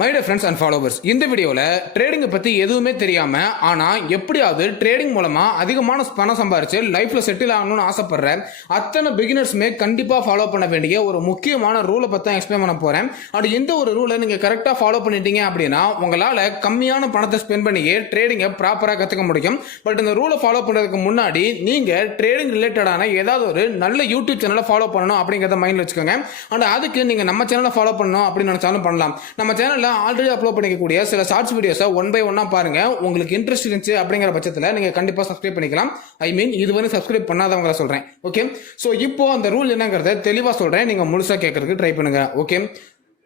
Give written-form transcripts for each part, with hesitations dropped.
My dear friends and followers, இந்த வீடியோவில் ட்ரேடிங்கை பற்றி எதுவுமே தெரியாமல் ஆனால் எப்படியாவது ட்ரேடிங் மூலமாக அதிகமான பணம் சம்பாரிச்சு லைஃப்பில் செட்டில் ஆகணும்னு ஆசைப்படுற அத்தனை பிகினர்ஸுமே கண்டிப்பாக ஃபாலோ பண்ண வேண்டிய ஒரு முக்கியமான ரூலை பற்றி தான் எக்ஸ்பிளைன் பண்ண போகிறேன். அது எந்த ஒரு ரூலை நீங்கள் கரெக்டாக ஃபாலோ பண்ணிட்டீங்க அப்படின்னா உங்களால் கம்மியான பணத்தை ஸ்பெண்ட் பண்ணியே ட்ரேடிங்கை ப்ராப்பராக கற்றுக்க முடியும். பட் இந்த ரூலை ஃபாலோ பண்ணுறதுக்கு முன்னாடி நீங்கள் ட்ரேடிங் ரிலேட்டடான ஏதாவது ஒரு நல்ல யூடியூப் சேனலை ஃபாலோ பண்ணணும் அப்படிங்கிறத மைண்டில் வச்சுக்கோங்க. அண்ட் அதுக்கு நீங்கள் நம்ம சேனலை ஃபாலோ பண்ணணும் அப்படின்னு நினச்சாலும் பண்ணலாம். நம்ம சேனல் ஆல்ரெடி அப்லோட் பண்ணிக்கக்கூடிய சில ஷார்ட்ஸ் வீடியோஸை ஒன் பை ஒன்னா பாருங்க. உங்களுக்கு இன்ட்ரெஸ்ட் இருந்துச்சு அப்படிங்கிற பட்சத்தில் நீங்க கண்டிப்பா சப்ஸ்கிரைப் பண்ணிக்கலாம். ஐ மீன் இதுவரை சப்ஸ்கிரைப் பண்ணாதவங்களை சொல்றேன். ஓகே, சோ இப்போ அந்த ரூல் என்னங்கிறத தெளிவா சொல்றேன். நீங்க முழுசா கேட்கறதுக்கு ட்ரை பண்ணுங்க. ஓகே,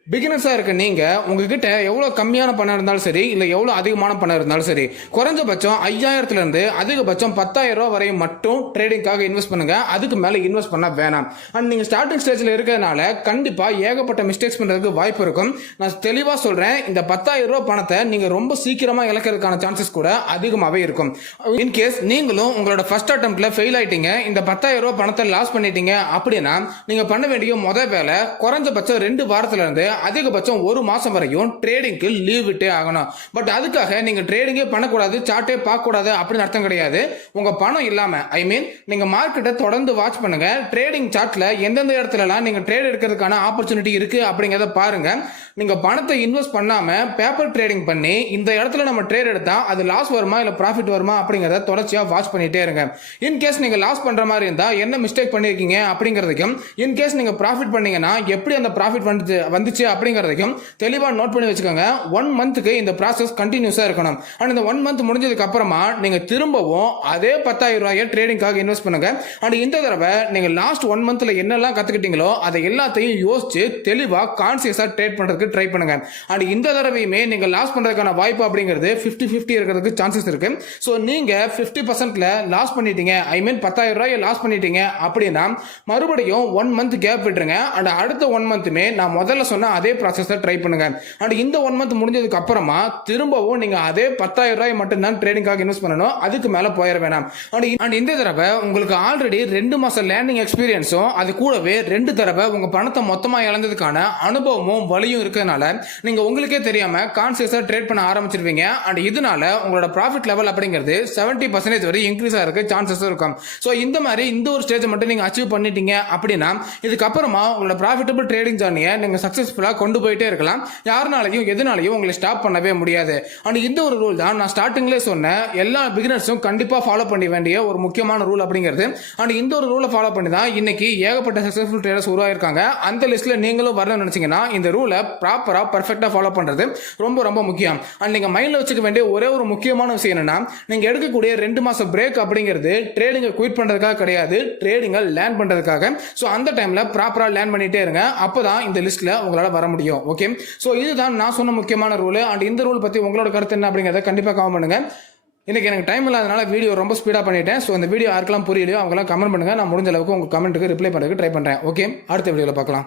பிகினர்ஸாக இருக்க நீங்கள் உங்ககிட்ட எவ்வளோ கம்மியான பணம் இருந்தாலும் சரி, இல்லை எவ்வளோ அதிகமான பணம் இருந்தாலும் சரி, குறைஞ்சபட்சம் 5000 அதிகபட்சம் 10,000 ரூபா வரையும் மட்டும் ட்ரேடிங்காக இன்வெஸ்ட் பண்ணுங்க. அதுக்கு மேலே இன்வெஸ்ட் பண்ண வேணாம். அண்ட் நீங்கள் ஸ்டார்டிங் ஸ்டேஜில் இருக்கிறதுனால கண்டிப்பாா ஏகப்பட்ட மிஸ்டேக்ஸ் பண்ணுறதுக்கு வாய்ப்பு இருக்கும். நான் தெளிவாக சொல்கிறேன், இந்த 10,000 ரூபா பணத்தை நீங்கள் ரொம்ப சீக்கிரமாக இழக்கிறதுக்கான சான்சஸ் கூட அதிகமாகவே இருக்கும். இன்கேஸ் நீங்களும் உங்களோட ஃபர்ஸ்ட் அட்டெம்ப்ட்ல ஃபெயில் ஆயிட்டீங்க, இந்த 10,000 ரூபா பணத்தை லாஸ் பண்ணிட்டீங்க அப்படின்னா நீங்கள் பண்ண வேண்டிய முதல் வேலை குறைஞ்சபட்சம் 2 வாரத்துல இருந்து அதிகபட்சம் 1 மாசம் வரையும் ட்ரேடிங்க்கு லீவ் விட்டே ஆகணும். பட் அதுக்காக நீங்க ட்ரேடிங்கே பண்ணக்கூடாது, சார்ட்டே பார்க்க கூடாது அப்படின்னு அர்த்தம் கிடையாது. உங்க பணம் இல்லாம, ஐ மீன் நீங்க மார்க்கெட்டை தொடர்ந்து வாட்ச் பண்ணுங்க. ட்ரேடிங் சார்ட்ல எந்தெந்த இடத்துலலாம் நீங்க ட்ரேட் எடுக்கிறதுக்கான ஆப்பர்ச்சுனிட்டி இருக்கு அப்படிங்கிறத பாருங்க. நீங்க பணத்தை இன்வெஸ்ட் பண்ணாம பேப்பர் ட்ரேடிங் பண்ணி இந்த இடத்துல நம்ம ட்ரேட் எடுத்தா அது லாஸ் வருமா இல்ல ப்ராஃபிட் வருமா அப்படிங்கறத தொடர்ச்சியா வாட்ச் பண்ணிட்டே இருங்க. இன்கேஸ் நீங்க லாஸ் பண்ற மாதிரி இருந்தா என்ன மிஸ்டேக் பண்ணிருக்கீங்க அப்படிங்கிறதுக்கும், இன்கேஸ் நீங்க ப்ராஃபிட் பண்ணீங்கன்னா எப்படி அந்த ப்ராஃபிட் வந்துச்சு அப்படிங்கிறதையும் தெளிவா நோட் பண்ணி வச்சுக்கோங்க. 1 மந்த்துக்கு இந்த ப்ராசஸ் கண்டினியூஸா இருக்கணும். அண்ட் இந்த 1 மந்த் முடிஞ்சதுக்கு அப்புறமா நீங்க திரும்பவும் அதே 10,000 ரூபாயை ட்ரேடிங்காக இன்வெஸ்ட் பண்ணுங்க. அண்ட் இந்த தடவை நீங்க லாஸ்ட் 1 மந்த்ல என்னெல்லாம் கத்துக்கிட்டீங்களோ அதை எல்லாத்தையும் யோசிச்சு தெளிவா கான்சியஸா ட்ரேட் பண்றதுக்கு ட்ரை பண்ணுங்க. அண்ட் இந்த தடவையுமே நீங்க லாஸ் பண்றதுக்கான வாய்ப்பு அப்படிங்கிறது 50-50 இருக்கிறதுக்கு சான்சஸ் இருக்கு. சோ நீங்க 50%ல லாஸ் பண்ணிட்டீங்க, ஐ மீன் 10,000 ரூபாயை லாஸ் பண்ணிட்டீங்க அப்படின்னா மறுபடியும் 1 மந்த் கேப் விட்டுருங்க. அண்ட் அடுத்த 1 மந்த்துமே நான் முதல்ல சொன்ன அதே ப்ராசஸ் ட்ரை பண்ணுங்க. அண்ட் இந்த 1 மந்த் முடிஞ்சதுக்கு அப்புறமா திரும்பவும் நீங்க அதே 10,000 ரூபாய் மட்டும் தான் ட்ரேடிங்காக இன்வெஸ்ட் பண்ணணும். அதுக்கு மேல போயிட வேணாம். அண்ட் இந்த தடவை உங்களுக்கு ஆல்ரெடி 2 மாசம் லேர்னிங் எக்ஸ்பீரியன்ஸும் அது கூடவே 2 தடவை உங்க பணத்தை மொத்தமா இழந்ததுக்கான அனுபவமும் வலியும் இருக்கிறதுனால நீங்க உங்களுக்கே தெரியாம கான்சியஸா ட்ரேட் பண்ண ஆரம்பிச்சிருவீங்க. அண்ட் இதனால உங்களோட ப்ராஃபிட் லெவல் அப்படிங்கிறது 70% வரை இன்க்ரீஸ் ஆகிறதுக்கு சான்சஸ் இருக்கும். சோ இந்த மாதிரி இந்த ஒரு ஸ்டேஜ் மட்டும் நீங்க அச்சீவ் பண்ணிட்டீங்க அப்படின்னா இதுக்கப்புறமா உங்களோட ப்ராஃபிட்டபிள் ட்ரேடிங் ஜர்னியை நீங்க சக்சஸ்ஃபுல்லா கொண்டு போயிட்டே இருக்கலாம். யாருனாலையும் எதுனாலையும் உங்களை ஸ்டாப் பண்ணவே முடியாது. அண்ட் இந்த ஒரு ரூல் தான் நான் ஸ்டார்டிங்லேயே சொன்ன எல்லா பிகினர்ஸும் கண்டிப்பா ஃபாலோ பண்ண வேண்டிய ஒரு முக்கியமான ரூல் அப்படிங்கிறது. அண்ட் இந்த ஒரு ரூலை ஃபாலோ பண்ணி தான் இன்னைக்கு ஏகப்பட்ட சக்சஸ்ஃபுல் ட்ரேடர்ஸ் உருவாயிருக்காங்க. அந்த லிஸ்ட்ல நீங்களும் வரணும்னு நினைச்சீங்கன்னா இந்த ரூலை ப்ராப்பரா பர்ஃபெக்டா ஃபாலோ பண்றது ரொம்ப ரொம்ப முக்கியம். அண்ட் நீங்க மைண்ட்ல வச்சுக்க வேண்டிய ஒரே ஒரு முக்கியமான விஷயம் என்னன்னா, நீங்க எடுக்கக்கூடிய 2 மாசம் பிரேக் அப்படிங்கிறது ட்ரேடிங்கை குயிட் பண்றதுக்காக கிடையாது, ட்ரேடிங்கை லேர்ன் பண்றதுக்காக. சோ அந்த டைம்ல ப்ராப்பரா லேர்ன் பண்ணிட்டே இருங்க. அப்பதான் இந்த லிஸ்ட்ல உங்களால வர முடியும். ஓகே, சோ இதுதான் நான் சொன்ன முக்கியமான ரூல். அண்ட் இந்த ரூல் பத்தி உங்களோட கருத்து என்ன அப்படிங்கறத கண்டிப்பா கமெண்ட் பண்ணுங்க. இன்னைக்கு எனக்கு டைம் இல்லாதனால வீடியோ ரொம்ப ஸ்பீடா பண்ணிட்டேன். சோ இந்த வீடியோ யாருக்கெல்லாம் புரியலையோ அவங்கெல்லாம் கமெண்ட் பண்ணுங்க. நான் முடிஞ்ச அளவுக்கு உங்க கமெண்ட்டுக்கு ரிப்ளை பண்றதுக்கு ட்ரை பண்றேன். ஓகே, அடுத்த வீடியோல பார்க்கலாம்.